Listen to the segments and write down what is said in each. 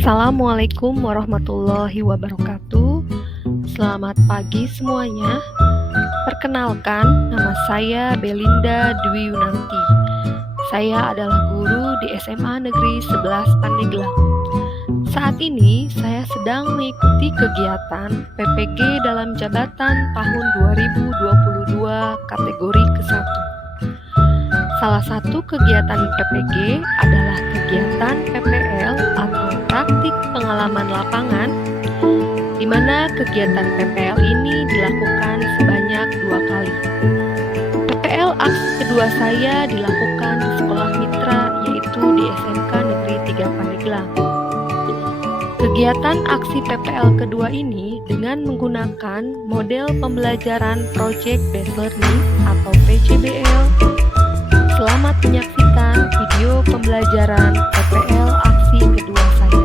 Assalamualaikum warahmatullahi wabarakatuh. Selamat pagi semuanya. Perkenalkan, nama saya Belinda Dwi Yunanti. Saya adalah guru di SMA Negeri 11 Pandeglang. Saat ini saya sedang mengikuti kegiatan PPG dalam jabatan tahun 2022 kategori ke-1. Salah satu kegiatan PPG adalah kegiatan PPL atau praktik pengalaman lapangan, di mana kegiatan PPL ini dilakukan sebanyak 2 kali. PPL aksi kedua saya dilakukan di sekolah mitra, yaitu di SMK Negeri 3 Pandeglang. Kegiatan aksi PPL kedua ini dengan menggunakan model pembelajaran Project Based Learning atau PCBL. Selamat menyaksikan video pembelajaran PPL aksi kedua saya.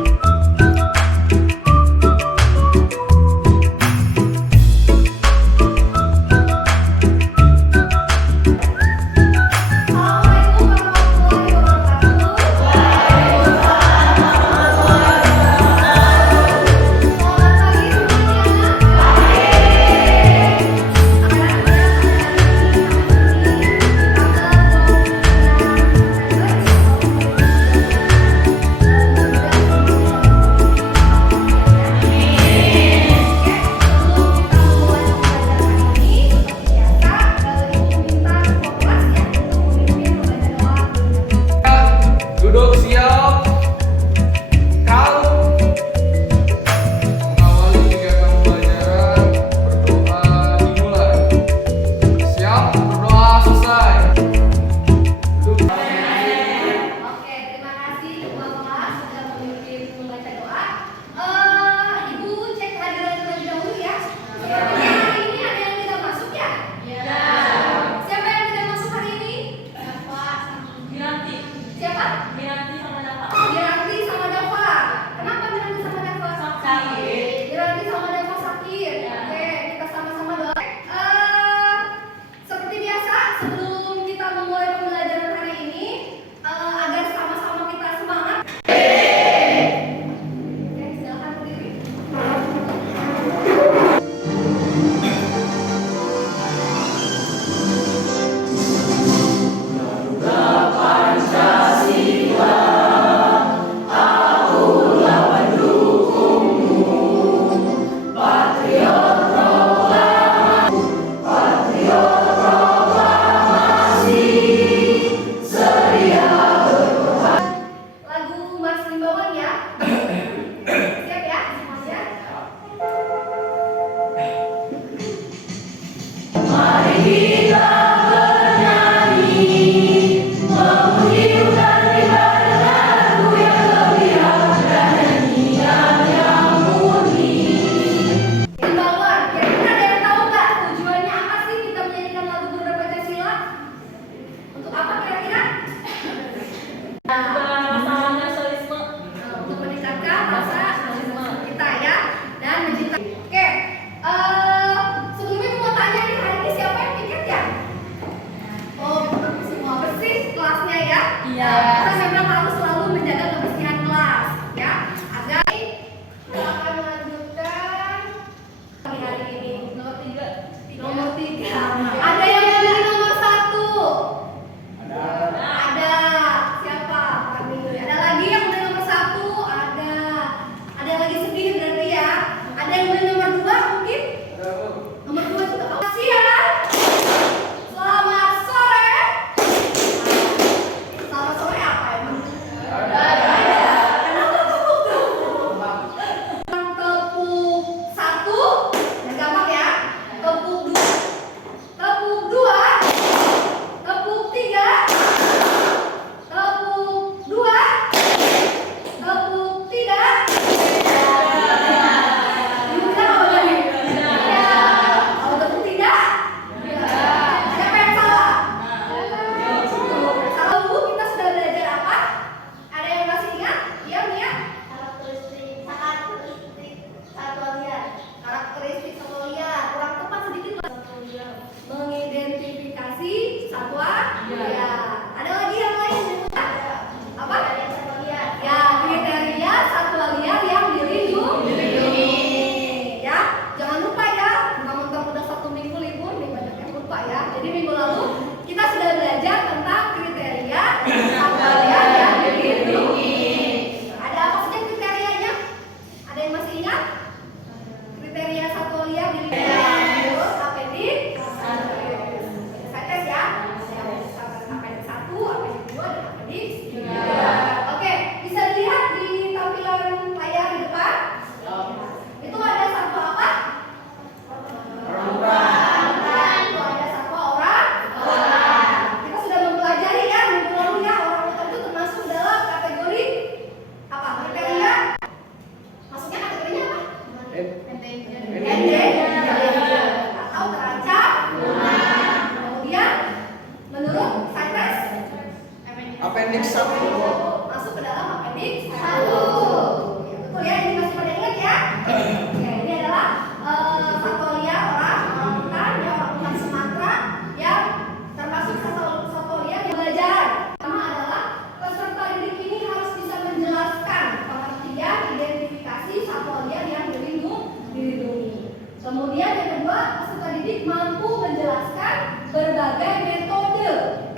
Kemudian yang kedua, peserta didik mampu menjelaskan berbagai metode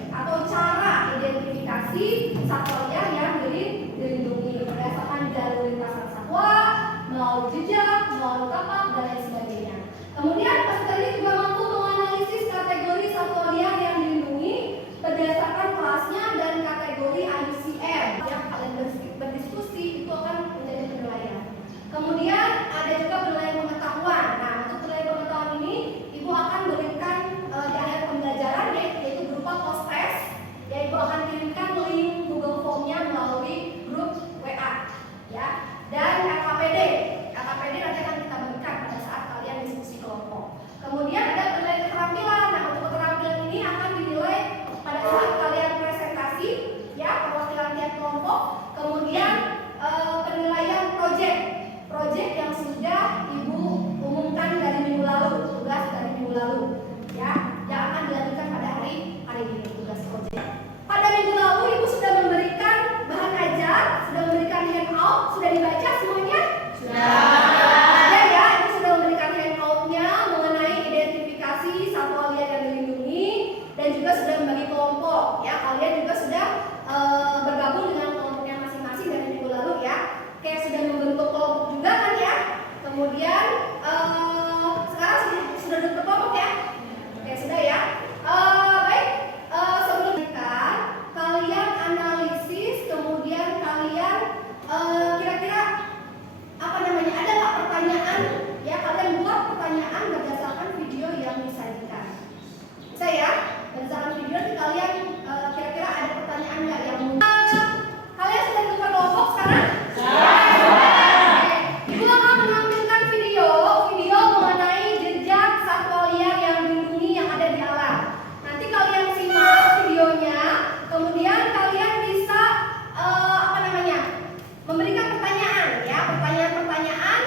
atau cara identifikasi satwa liar yang dilindungi berdasarkan jalur lintasan satwa, melalui jejak, melalui tapak, dan lain sebagainya. Kemudian peserta didik juga mampu menganalisis kategori satwa liar yang dilindungi berdasarkan kelasnya dan kategori IUCN. Yang kalian berdiskusi itu akan menjadi penilaian. Kemudian ada juga penilaian pengetahuan. Nah, untuk penilaian pengetahuan ini Ibu akan berikan di akhir pembelajaran yaitu berupa post test. Ya, Ibu akan kirimkan link Google Form-nya melalui grup WA. Ya, dan LKPD nanti akan kita berikan pada saat kalian diskusi kelompok. Kemudian ada penilaian keterampilan. Nah, untuk keterampilan ini akan dinilai pada saat kalian presentasi, ya, perwakilan tiap kelompok. Kemudian penilaian project yang sudah Ibu umumkan dari minggu lalu, tugas dari minggu lalu, ya, yang akan dilakukan pada hari ini tugas project. Pada minggu lalu Ibu sudah memberikan bahan ajar, sudah memberikan handout, sudah dibaca semuanya? Sudah ya, Ibu sudah memberikan handoutnya mengenai identifikasi satwa liar yang dilindungi dan juga sudah membagi kelompok, ya. Kalian juga sudah bergabung dengan kelompoknya masing-masing dari minggu lalu, ya. Kayak sudah membentuk kelompok juga kan, ya. Kemudian sekarang sudah berkelompok, ya. Oke, sudah, ya. Baik, sebelum kita kalian analisis, kemudian kalian kira-kira ada nggak pertanyaan, ya, kalian buat pertanyaan berdasarkan video yang disajikan. Bisa, ya, berdasarkan video nanti kalian kira-kira ada pertanyaan nggak yang kalian sudah buka kelompok sekarang? Ibu akan menampilkan video mengenai jejak satwa liar yang dilindungi yang ada di alam. Nanti kalian simak videonya, kemudian kalian bisa memberikan pertanyaan, ya, pertanyaan.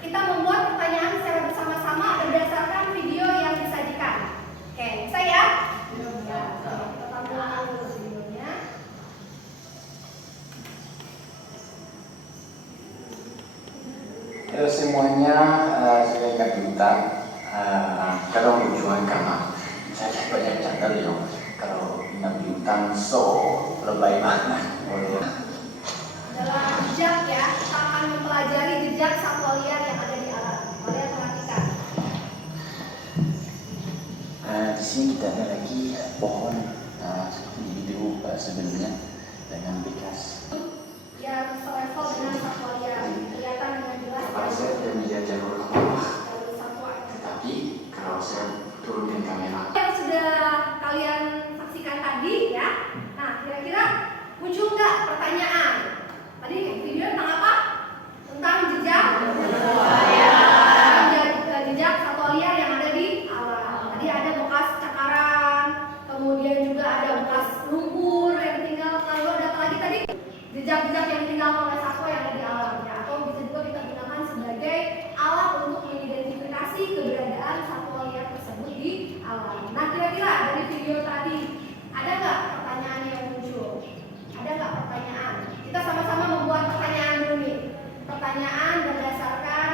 Kita membuat pertanyaan secara bersama-sama berdasarkan video yang disajikan. Oke, bisa, ya? Ya. Kita tampilkan dulu videonya. Halo semuanya, saya Kak Bintang. Kalau tujuan karena saya banyak channel ya. Kalau Kak Bintang lebay banget. Dalam jejak, ya, kita akan mempelajari jejak satwa liar yang ada di alam. Kalian perhatikan. Di sini kita ada lagi pohon seperti di video sebelumnya dengan bekas. Yang selevel dengan satwa liar, kelihatan dengan jelas. Saya tidak melihat jalur ke bawah. Jalur satwa. Tetapi kalau saya turunkan kamera. Yang sudah kalian saksikan tadi, ya. Nah, kira-kira muncul nggak pertanyaan? Tadi video tentang apa? Tentang jejak jejak satwa liar yang ada di alam. Tadi ada bekas cakaran, kemudian juga ada bekas lumpur yang tinggal. Lalu ada apa lagi tadi? Jejak-jejak yang ditinggalkan oleh satwa yang ada di alam, ya. Atau bisa juga kita gunakan sebagai alat untuk mengidentifikasi keberadaan satwa liar tersebut di alam. Nah, kira-kira dari video tadi ada nggak pertanyaan yang muncul? Ada nggak pertanyaan? Kita sama-sama membuat pertanyaan dulu nih. Pertanyaan berdasarkan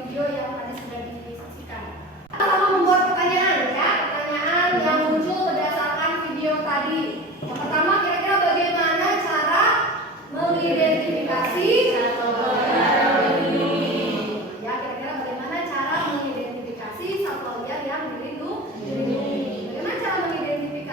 video yang tadi sudah disaksikan. Kita sama membuat pertanyaan, ya. Pertanyaan yang muncul berdasarkan video tadi. Yang pertama, kira-kira bagaimana cara mengidentifikasi satwa liar yang dilindungi? Ya, kira-kira bagaimana cara mengidentifikasi satwa liar yang dilindungi? Bagaimana cara mengidentifikasi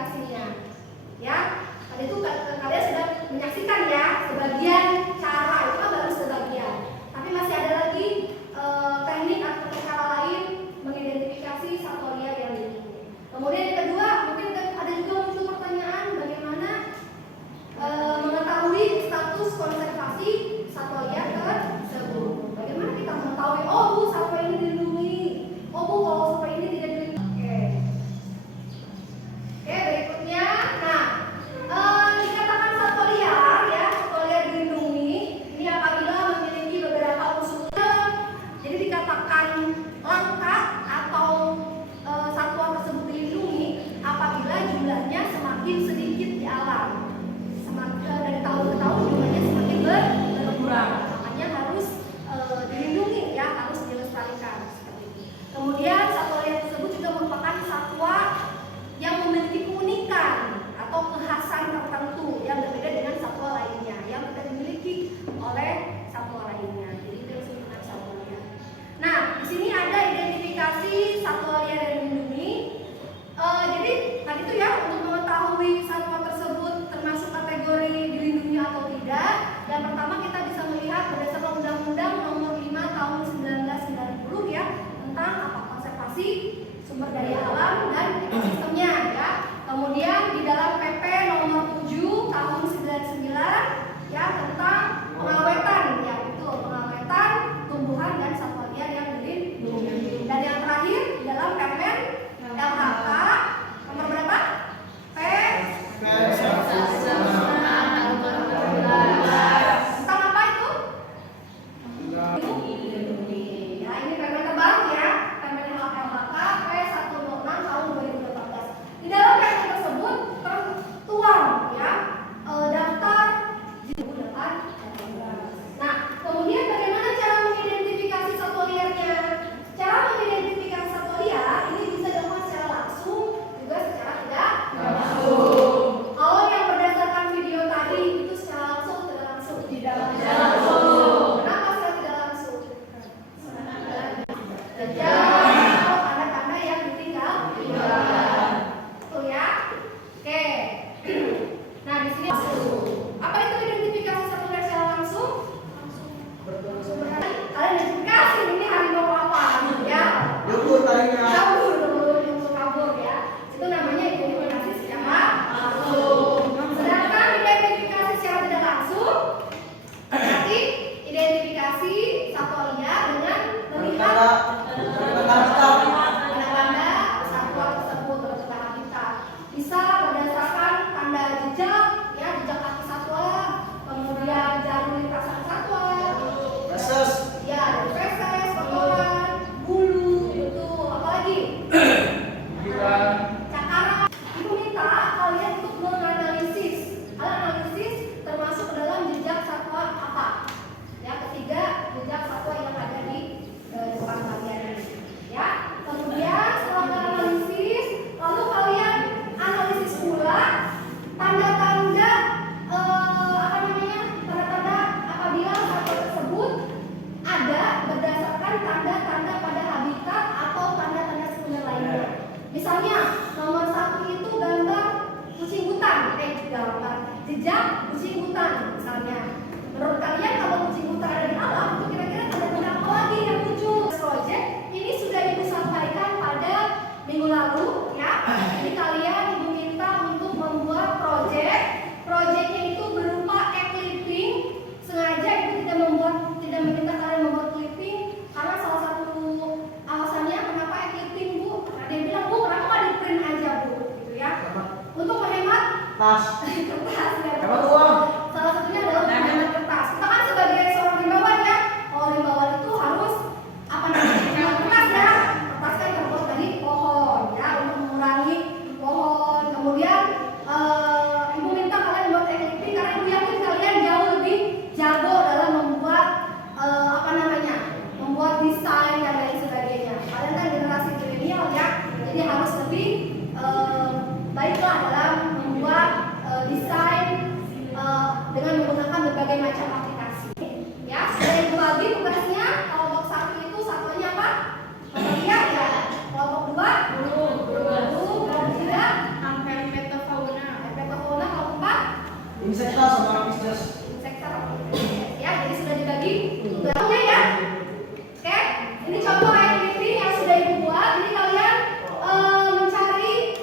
Kenapa secara tidak langsung? Jejak atau tanda-tanda yang ditinggalkan. Betul ya? Oke. Nah, di sini apa itu identifikasi sekunder secara langsung? Kalian identifikasi ini harimau apa gitu ya? Jemput tarinya. Kabur ya. Itu namanya identifikasi secara langsung. Sedangkan identifikasi secara tidak langsung berarti identifikasi satwa liar dengan melihat tanda-tanda satwa tersebut beserta habitat. Bisa berdasarkan tanda jejak, ya jejak kaki satwa, kemudian jalur lintasan satwa, ya dari feses, kotoran, bulu, itu apalagi cakaran. Ibu minta kalian untuk menganalisis. Kalian analisis termasuk ke dalam jejak satwa apa? Ya, ketiga jejak satwa yang ada di depan kalian ini. Ya, kemudian setelah kalian analisis, lalu kalian analisis pula tanda-tanda tanda-tanda apabila satwa tersebut ada berdasarkan tanda-tanda pada habitat atau tanda-tanda sekunder lainnya. Misalnya nomor 1 itu gambar kucing hutan, gambar jejak kucing hutan misalnya. Menurut kalian kalau kucing hutan ada di alam, itu kira-kira tanda-tanda apa lagi yang muncul? Project ini sudah ibu sampaikan pada minggu lalu, ya. Jadi kalian ibu minta untuk membuat project. Projectnya itu berupa clipping. Sengaja ibu tidak meminta kalian membuat clipping karena salah satu alasannya kenapa clipping bu? Karena dia bilang bu kenapa nggak di print aja bu, gitu ya. Untuk menghemat kertas ya. Hemat uang. Salah satunya adalah menghemat kertas. Kita kan sebagai seorang rimbawan ya, kalau rimbawan itu harus apa namanya hemat kertas ya. Kertas kan terbuat dari pohon ya, untuk mengurangi pohon. Kemudian ibu minta kalian buat clipping karena ibu yakin kalian jauh lebih jago dalam membuat membuat desain dan lain sebagainya. Kalian kan generasi milenial ya, jadi harus lebih baiklah dalam membuat desain dengan menggunakan berbagai macam aplikasi. Ya, sudah ibu bagi tugasnya. Kelompok 1 itu satunya apa? Lihat ya. Kelompok 2 kelompok 3 Herpetofauna. Kelompok 4 Insekta sama Pisces. insekta. Ya, jadi sudah dibagi tugasnya ya. Oke, ini contoh activity yang sudah ibu buat. Jadi kalian mencari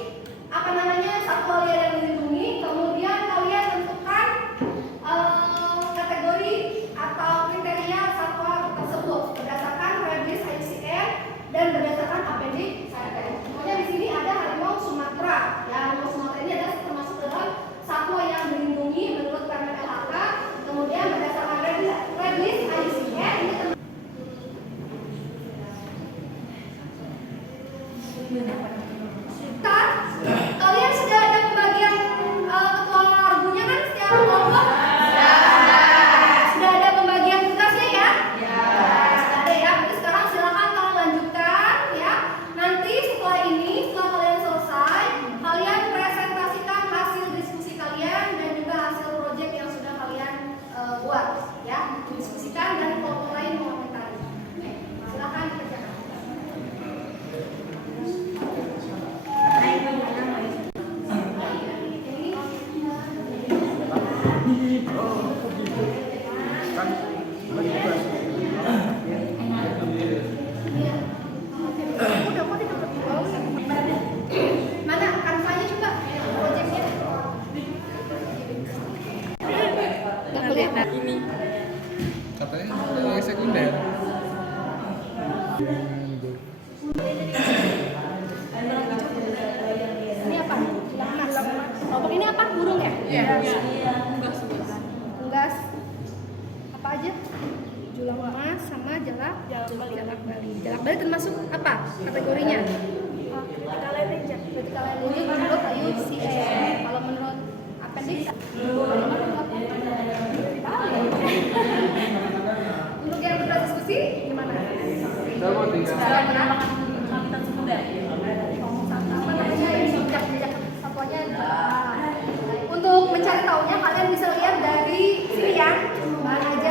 satwa liar yang dilindungi, kemudian kalian tentukan kategori atau kriteria satwa tersebut berdasarkan Rabies IUCN dan berdasarkan apendik CPN. Contohnya di sini ada harimau Sumatera. Ya, harimau Sumatera ini adalah termasuk dalam satwa yang dilindungi menurut Permen LHK. Kemudian berdasarkan Rabies IUCN ini kalian sudah ada pembagian ketua argunya kan setiap kelompok? Sudah ada pembagian tugasnya ya? Sudah ada ya. Jadi sekarang silakan kalian lanjutkan ya. Nanti setelah ini, setelah kalian selesai, kalian presentasikan hasil diskusi kalian dan juga hasil proyek yang sudah kalian buat ya. Diskusikan dan kelompok lain mengomentari. Silakan dikerjakan. Mana kanvanya coba proyeknya? Ini katanya ada sekunder. Ini apa? Kelompok ini apa? Burung ya? Iya. Unggas. Apa aja? Julang emas sama jalak bali. Jalak bali termasuk apa kategorinya? Critical endangered. Critical endangered menurut IUCN. Kalau menurut appendix untuk yang kita diskusi gimana? Sudah pernah? Apa namanya ini jejak satwanya? Untuk mencari tahunya kalian bisa lihat dari sini ya. Bahan aja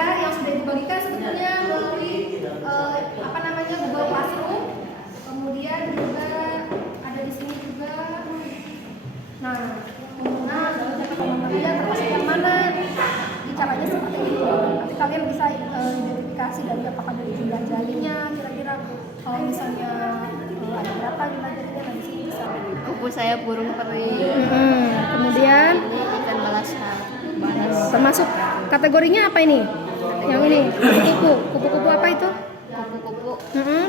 kalian bisa identifikasi dari apakah dari jumlah jarinya kira-kira kalau misalnya ada berapa jumlah jarinya nah di sini bisa. Kupu saya burung peri. Kemudian Ini ikan balas. termasuk kategorinya apa ini? Yang ini kupu-kupu. Kupu-kupu apa itu? Kupu-kupu.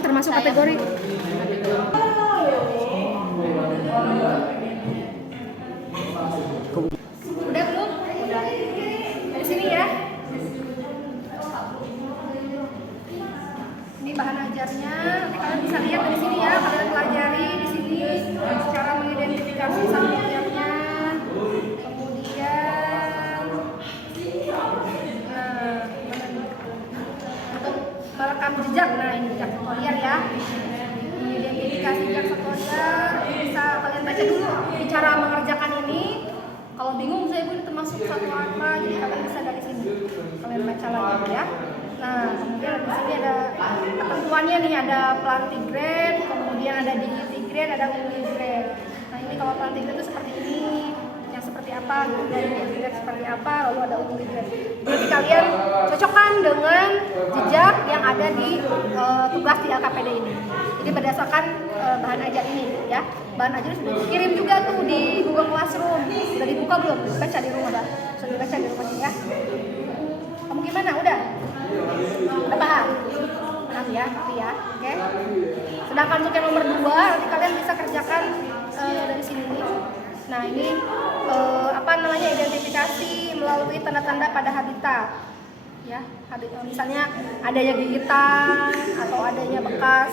Termasuk kategori. Udah belum? Udah. Dari sini ya. Ini bahan ajarnya. Nanti kalian bisa lihat dari sini ya. Kalian pelajari di sini cara mengidentifikasi satwa-satwanya. Kemudian untuk merekam jejak. Nah, ini jejak satwa liar ya. Identifikasi jejak satwa liar bisa kalian baca dulu di cara mengerjakan ini. Kalau bingung saya ini termasuk satwa apa, jadi kalian bisa dari sini kalian baca lagi ya. Nah, kemudian di sini ada ketentuannya nih, ada plantigrade, kemudian ada digitigrade, ada ungigrade. Nah, ini kalau plantigrade itu seperti ini, yang seperti apa, dan digitigrade seperti apa, lalu ada ungigrade. Jadi kalian cocokkan dengan jejak yang ada di tugas di LKPD ini. Jadi berdasarkan bahan ajar ini ya. Bahan ajar sudah dikirim juga tuh di Google Classroom. Sudah dibuka belum? Baca di rumah, Mbak. Sudah dibaca di rumah ya. Kamu gimana? Udah? Udah paham? Nanti ya, oke. Sedangkan untuk yang nomor 2, nanti kalian bisa kerjakan dari sini nih. Nah, ini identifikasi melalui tanda-tanda pada habitat. Ya, misalnya adanya gigitan atau adanya bekas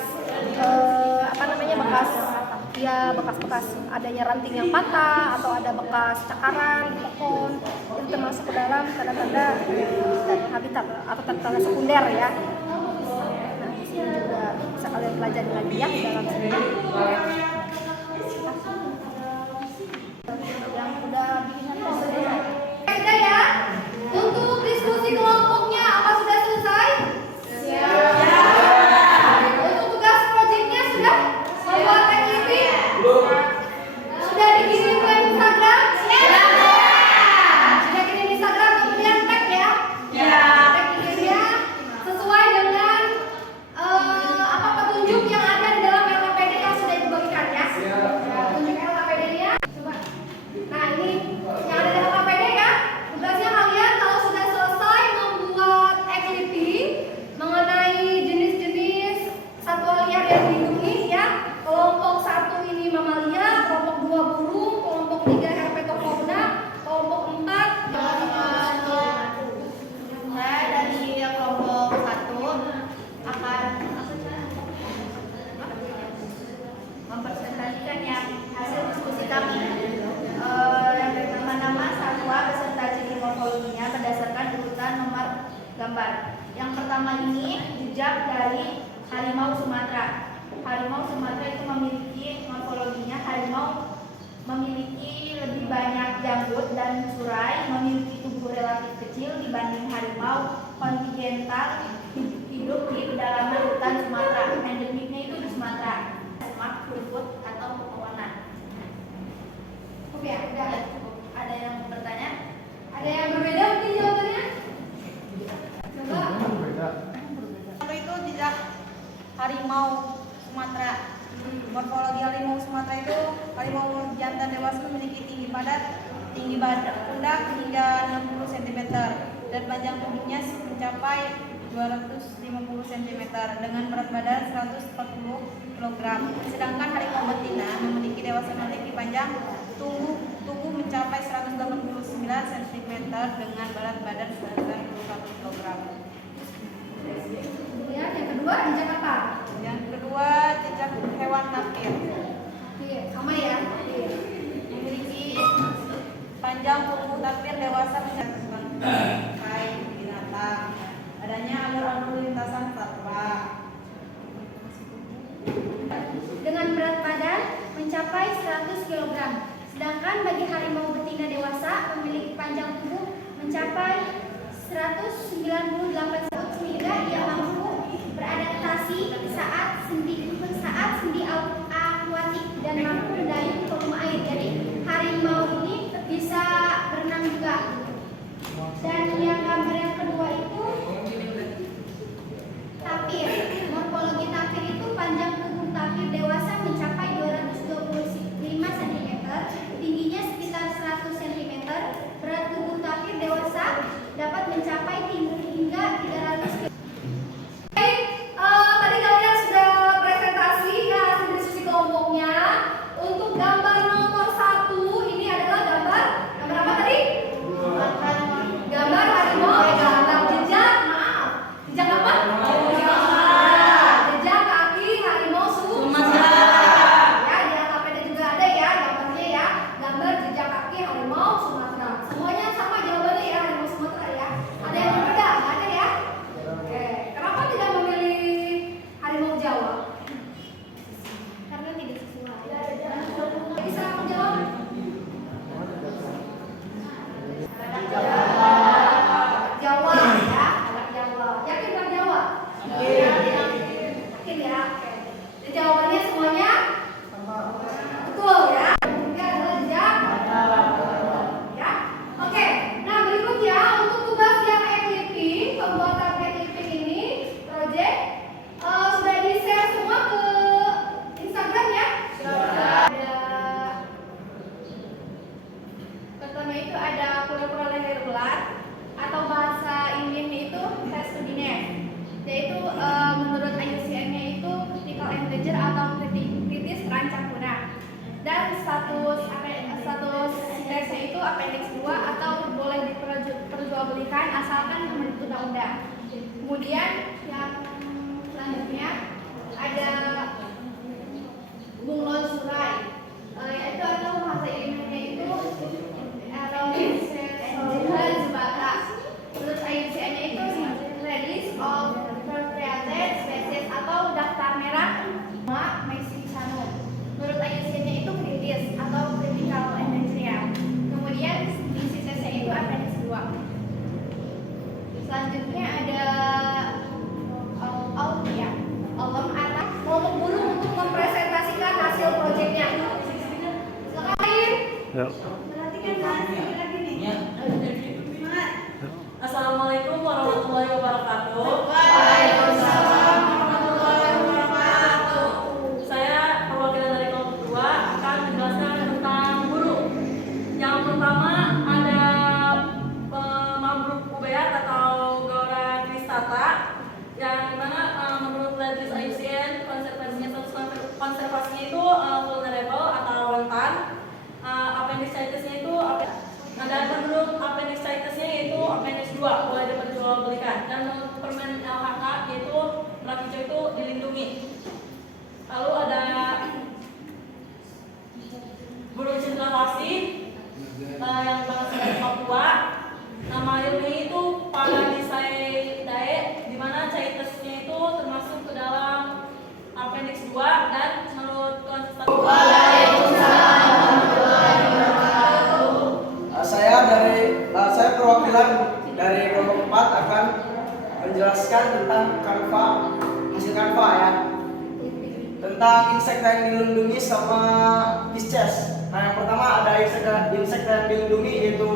bekas adanya ranting yang patah atau ada bekas cakaran di pohon, itu termasuk ke dalam tanda-tanda habitat atau tanda sekunder ya. Nah, di sini juga bisa kalian pelajari lagi ya di dalam sini. Yang udah bikinan sudah ya. Untuk diskusi kelompoknya apa sudah selesai? Ya. Untuk tugas proyeknya sudah membuat activity? Sudah dikirim ke Instagram? Ya. Sudah kirim Instagram kemudian tag ya? Ya. Tag IG-nya sesuai dengan petunjuk yang ada di dalam LKPD yang sudah dibagikan ya. Tunjuk LKPD-nya. Coba. Nah, ini yang ada di LKPD ya. Tugasnya kalian kalau sudah selesai membuat activity mengenai jenis-jenis satwa liar yang dilindungi ya. Kelompok 1 ini mamalia, kelompok 2 burung, kelompok 3 herpetofauna, kelompok 4 Mulai dari kelompok 1 akan mempresentasikan yang hasil diskusi kami. Yang nama-nama satwa beserta ciri morfologinya berdasarkan urutan nomor gambar. Yang pertama ini jejak dari harimau Sumatera. Harimau Sumatera itu memiliki morfologinya, harimau memiliki lebih banyak janggut dan surai, memiliki tubuh relatif kecil dibanding harimau kontinental hidup di pedalaman hutan Sumatera. Endemiknya itu di Sumatera, semak, rumput atau pepohonan. Oke, udah. Ada yang bertanya? Ada yang berbeda mungkin jawabannya? Coba. Satu itu jejak harimau Sumatera. Morfologi harimau Sumatera itu harimau jantan dewasa memiliki tinggi pundak hingga 60 cm dan panjang tubuhnya mencapai 250 cm dengan berat badan 140 kg. Sedangkan harimau betina memiliki panjang tubuh mencapai 189 cm dengan berat badan 91 kg. Kemudian yang kedua jejak apa? Yang kedua jejak hewan tapir. Iya, sama ya. Memiliki panjang tubuh tapir dewasa mencapai binatang. Adanya alur-alur lintasan satwa. Dengan berat badan mencapai 100 kg. Sedangkan bagi harimau betina dewasa memiliki panjang tubuh mencapai 198 cm sehingga ia mampu beradaptasi saat sendi akuatik dan mampu mendayung ke volume air. Jadi harimau ini bisa berenang juga. Dan yang gambar yang kedua itu Kemudian yang selanjutnya ada bunglon surai, yaitu atau bahasa Indonesia itu Zubata. Menurut IUCN-nya itu List of Protected Species atau daftar merah Mexicanum. Menurut IUCN-nya itu kritis atau critical endangered. Kemudian di CTC itu appendix 2. Selanjutnya ada Aulia Alam atas kelompok buruh untuk mempresentasikan hasil proyeknya. Silakan. Perhatikan lagi nih. Assalamualaikum warahmatullahi wabarakatuh. Waalaikumsalam warahmatullahi wabarakatuh. Saya perwakilan dari kelompok 2 akan menjelaskan tentang buruh. Yang pertama ada mangrove ubeat atau Gaura cristata, yang dimana menurut list IUCN konservasinya itu vulnerable atau rentan. Appendicitis-nya itu dan menurut appendicitis-nya yaitu appendix 2 boleh diperjualbelikan, dan menurut permen LHK yaitu merak hijau itu dilindungi. Lalu ada burung cendrawasih yang berasal dari Papua. Nama ilmiahnya itu Paradiseidae, di mana Caites-nya itu termasuk ke dalam appendix 2 dan menurut konservasi. Saya perwakilan dari kelompok 4 akan menjelaskan tentang hasil kanva ya. Tentang insekta yang dilindungi sama Pisces. Nah, yang pertama ada insekta yang dilindungi yaitu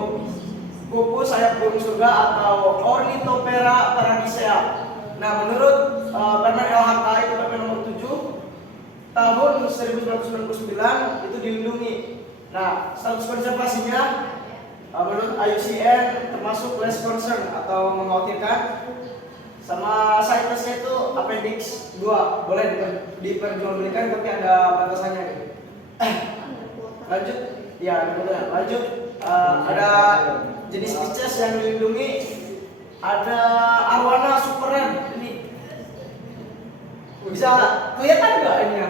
kupu sayap burung surga atau Ornithoptera paradisea. Nah, menurut permen LHK itu permen nomor 7 tahun 1999 itu dilindungi. Nah, status konservasinya menurut IUCN termasuk less concern atau mengkhawatirkan, sama CITES-nya itu appendix 2 boleh diperjualbelikan tapi ada batasannya gitu. Lanjut ya, lanjut ada jenis Pisces yang dilindungi, ada Arowana superen. Ini bisa kelihatan nggak ini ya?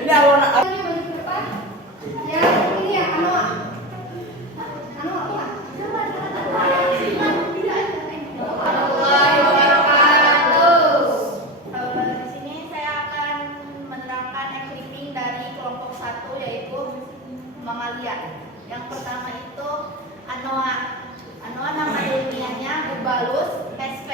Ini Arowana. Ya, ini ya, Anoa apa? Warahmatullahi wabarakatuh. Di sini saya akan menerangkan equipping dari kelompok 1 yaitu mamalia. Yang pertama itu Anoa. Anoa nama ilmiahnya Bubalus sp.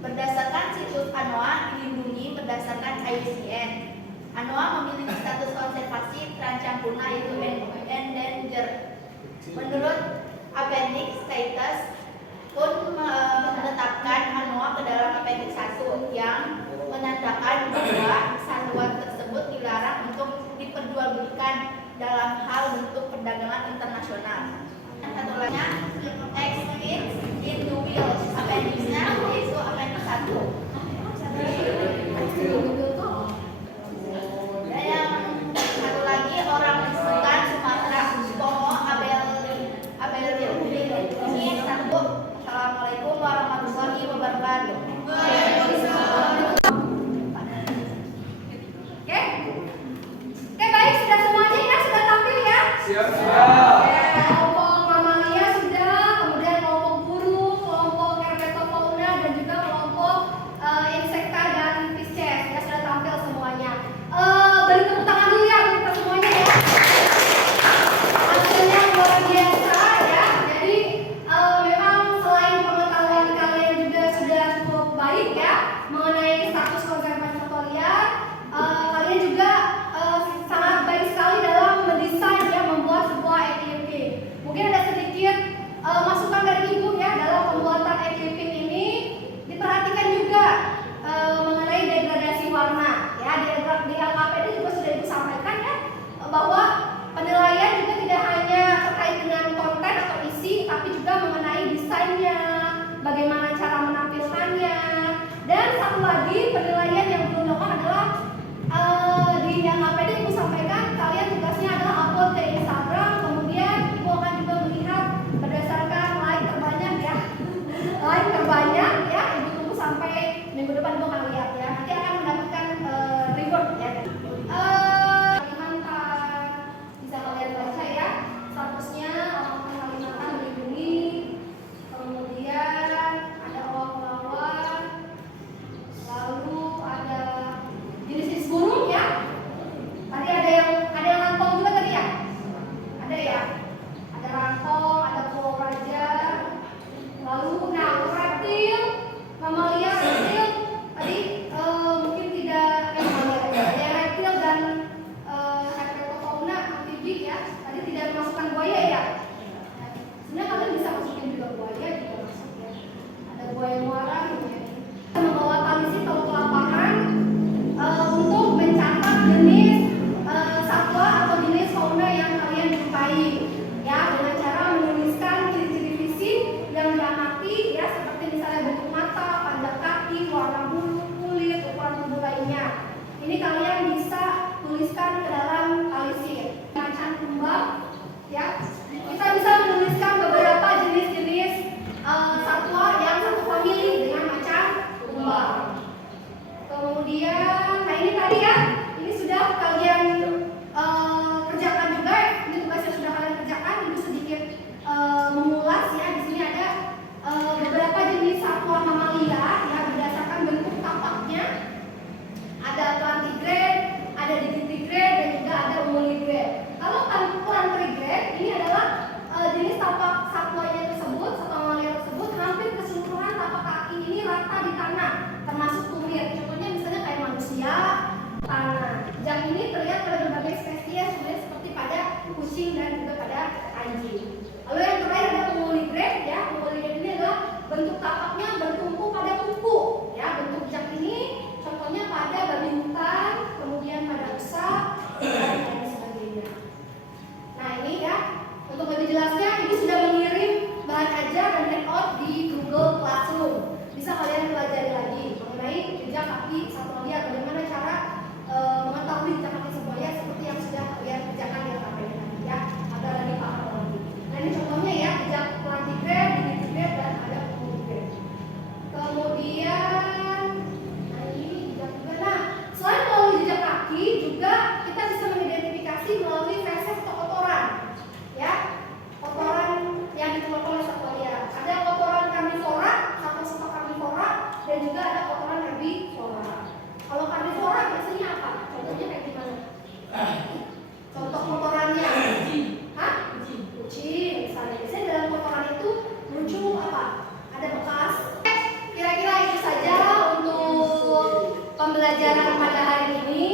Berdasarkan situs Anoa dilindungi berdasarkan IUCN. Anoa memiliki status konservasi terancam punah yaitu endangered. Menurut appendix status pun menetapkan Anoa ke dalam appendix 1 yang menandakan bahwa satwa tersebut dilarang untuk diperjualbelikan dalam hal bentuk perdagangan internasional. Satu lainnya extinct in the wild, appendixnya yaitu appendix 1. Dan yang satu lagi orang hutan Sumatera, Pongo abelio. Ini satu. Assalamualaikum Lalu, nah untuk reptil, mamalia, reptil tadi mungkin tidak ya reptil dan herpetofauna amfibi ya. Tadi tidak memasukkan buaya ya. Sebenarnya kalian bisa masukin juga buaya juga masuk ya. Ada buaya muara gitu ya. Membawa tali sih atau lapangan untuk mencatat jenis satwa atau jenis fauna yang kalian jumpai ya, dengan cara menuliskan ciri-ciri fisik yang diamati ya, seperti misalnya bentuk mata, panjang kaki, warna bulu, kulit, ukuran tubuh lainnya. Ini kalian bisa tuliskan ke dalam tali sir. Macan kumbang ya, kita bisa menuliskan beberapa jenis-jenis satwa yang satu famili dengan macan kumbang. Kemudian, nah ini tadi ya, ini sudah kalian kerjakan juga ya. Ini tugas yang sudah kalian kerjakan. Ibu sedikit mengulas ya. Di sini ada beberapa jenis satwa mamalia ya, berdasarkan bentuk tapaknya. Ada plantigrade, ada digitigrade, dan juga ada umuligrade. Kalau plantigrade ini adalah jenis tapak satwanya tersebut, satwa mamalia tersebut hampir keseluruhan tapak kaki ini rata di tanah, termasuk tumit. Contohnya misalnya kayak manusia, tanah. Yang ini terlihat pada berbagai spesies, sebenarnya seperti pada kucing dan juga pada anjing. Lalu yang terakhir ada umuligrade ya. Umuligrade ini adalah bentuk tapaknya bertumpu pada kuku ya. Bentuk jak ini contohnya pada babi hutan, kemudian pada rusa dan lain sebagainya. Nah ini ya, untuk lebih jelasnya ibu sudah mengirim bahan ajar dan handout di Google Classroom. Bisa kalian pelajari lagi mengenai jejak kaki satwa liar, bagaimana cara mengetahui jejak kaki satwa liar seperti yang sudah kalian kerjakan di LKPD tadi ya, agar lebih paham lagi. Nah ini contohnya ya, jejak plantigrade, digitigrade, dan ada umuligrade. Kemudian, nah ini jejak juga. Nah selain melalui jejak kaki, juga kita bisa mengidentifikasi melalui feses atau kotoran ya, kotoran yang dikeluarkan oleh satwa liar. Ada kotoran karnivora, satwa-satwa karnivora, dan juga ada kotoran herbivora. Kalau karnivora biasanya apa? Contohnya kayak gimana? Contoh kotorannya? Hah? Kucing misalnya. Biasanya dalam kotoran itu muncul apa? Ada bekas. Kira-kira itu saja untuk pembelajaran pada hari ini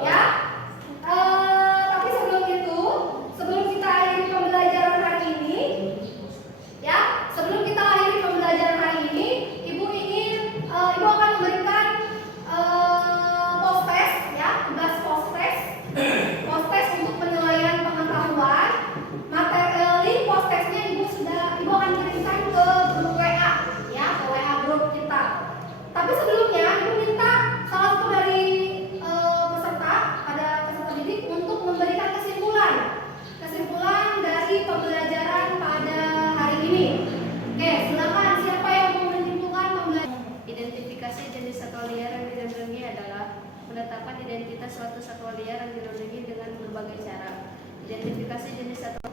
ya. Tapi sebelum itu, sebelum kita akhiri pembelajaran hari ini ya, sebelum kita akhiri pembelajaran hari ini, ibu akan memberikan post test ya, tugas post test untuk penilaian pengetahuan. Link post testnya ibu akan kirimkan ke grup WA ya, ke WA grup kita. Tapi sebelumnya ibu minta salah satu dari peserta didik untuk memberikan kesimpulan dari pembelajaran pada hari ini. Oke, silakan, siapa yang mau menyimpulkan pembelajaran? Identifikasi jenis satwa liar yang dilindungi adalah menetapkan identitas suatu satwa liar yang dilindungi dengan berbagai cara. Identifikasi jenis satwa.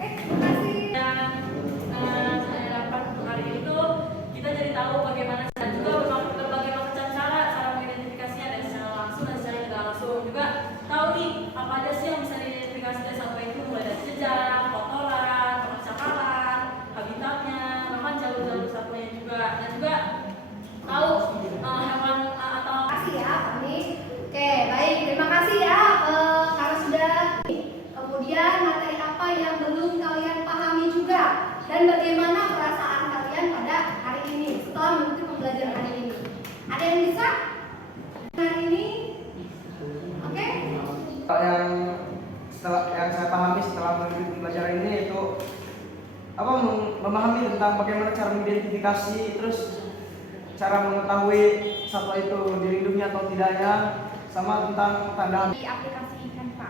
Terima kasih. Dan saya dapat untuk hari ini tuh kita jadi tahu bagaimana dan juga berbagai macam cara mengidentifikasinya, dari secara langsung dan secara tidak langsung. Juga tahu nih apa aja sih yang bisa diidentifikasi dari satwa itu, mulai dari jejak, kotoran, percakapan, habitatnya, bahkan jalur-jalur satwanya juga, dan juga tahu hewan atau. Terima kasih ya, Fani. Oke, baik. Terima kasih ya karena sudah. Kemudian materi apa yang belum kalian pahami juga, dan bagaimana perasaan kalian pada hari ini setelah mengikuti pembelajaran hari ini. Ada yang bisa hari ini? Oke? Yang saya pahami setelah mengikuti pembelajaran ini yaitu memahami tentang bagaimana cara mengidentifikasi, terus cara mengetahui satwa itu dilindungi atau tidaknya, sama tentang tanda Di aplikasi Canva.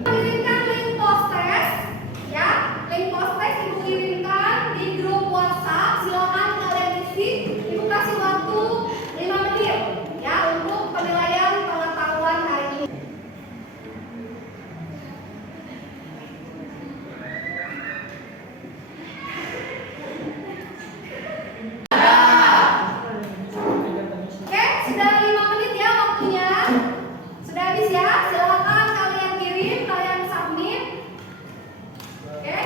Kirimkan link post test ya, link post test ibu kirimkan di grup WhatsApp. Silakan kalian isi. Ibu kasih waktu 5 menit ya untuk penilaian pengetahuan hari ini. Oke, sudah 5 menit ya waktunya. Sudah habis ya, silakan kalian kirim, kalian submit. Oke,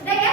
sudah ya.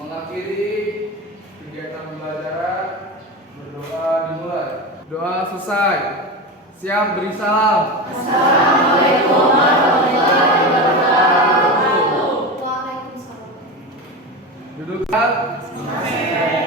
mengakhiri kegiatan pembelajaran, berdoa dimulai. Doa selesai. Siap beri salam. Assalamualaikum warahmatullahi wabarakatuh. Waalaikumsalam. Duduk.